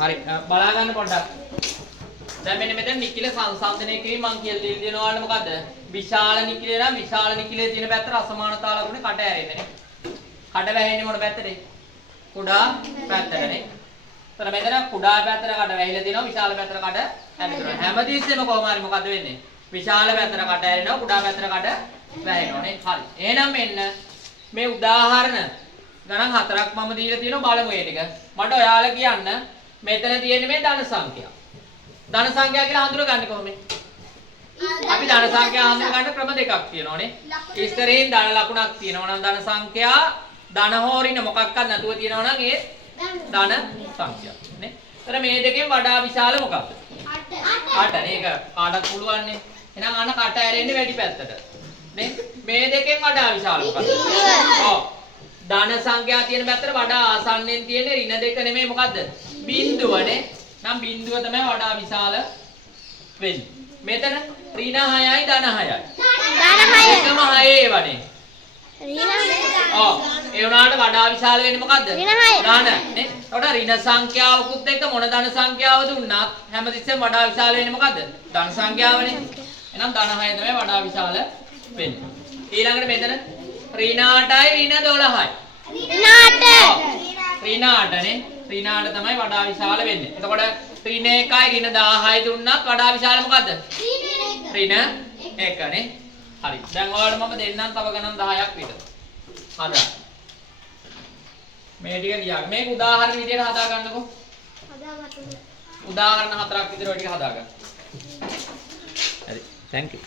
හරි බලා ගන්න පොඩ්ඩක්. දැන් මෙන්න මෙතන නිකිල සංසන්දනය කිරීම මං කියලා දීලා දෙනවා වල මොකද්ද? විශාල නිකිලේ නම් විශාල නිකිලේ තියෙන පැත්තට අසමානතා ලකුණේ කට ඇරෙන්නේ නේ. කට වැහෙන්නේ මොන පැත්තටද? කුඩා පැත්තටනේ. එතන මෙතන කුඩා පැත්තට කට වැහිලා තියෙනවා විශාල පැත්තට කට ඇරෙනවා. හැමදෙස්සෙම කොහොම හරි මොකද වෙන්නේ? විශාල පැත්තට කට ඇරෙනවා කුඩා පැත්තට කට වැහෙනවා නේ. හරි. එහෙනම් මෙන්න මේ උදාහරණ ගණන් හතරක් මම දීලා තියෙනවා බලමු ඒ ටික. මට ඔයාලා කියන්න මෙතන තියෙන්නේ මේ ධන සංඛ්‍යා. ධන සංඛ්‍යා කියලා හඳුනගන්නේ කොහොමද? අපි ධන සංඛ්‍යා හඳුනගන්න ක්‍රම දෙකක් තියෙනවානේ. ඉස්තරයෙන් ධන ලකුණක් තියෙනවා නම් ධන සංඛ්‍යා ධන හෝරින මොකක්වත් නැතුව තියෙනවා නම් ඒ ධන සංඛ්‍යා නේ. එතන මේ දෙකෙන් වඩා විශාල මොකක්ද? 8. මේක කාටත් පුළුවන් නේ. එහෙනම් අන්න කට ඇරෙන්නේ වැඩි පැත්තට. නේ? මේ දෙකෙන් වඩා විශාල මොකක්ද? ඔව්. ධන සංඛ්‍යා තියෙන පැත්තට වඩා ආසන්නෙන් තියෙන්නේ ඍණ දෙක නෙමෙයි මොකද්ද? බිඳුවනේ. නම් බිඳුව තමයි වඩා විශාල වෙන්නේ. මෙතන ඍණ 6යි ධන 6යි. ධන 6. එකම 6 ඒවනේ. ඔව්. ඒ වුණාට වඩා විශාල වෙන්නේ මොකද්ද? ධන. නේ? එතකොට ඍණ සංඛ්‍යාවකුත් එක්ක මොන ධන සංඛ්‍යාව දුන්නත් හැමතිස්සෙම වඩා විශාල වෙන්නේ මොකද්ද? ධන සංඛ්‍යාවනේ. එහෙනම් ධන 6 තමයි වඩා විශාල වෙන්නේ. ඊළඟට මෙතන ඍණ 8යි ඍණ 12යි. ඍණ 8 නේ. ඍණ 8 තමයි වඩා විශාල වෙන්නේ. එතකොට ඍණ 1යි ඍණ 10යි දුන්නත් වඩා විශාල මොකද්ද? ඍණ 1 නේ. හරි. දැන් ඔයාලට මම දෙන්නම් තව ගණන් 10ක් විතර. හදා. මේ ටික ලියන්න. මේක උදාහරණ විදියට හදා ගන්නකො. හදාගන්න. උදාහරණ 4ක් විතර ඔය ටික හදා ගන්න. හරි. Thank you.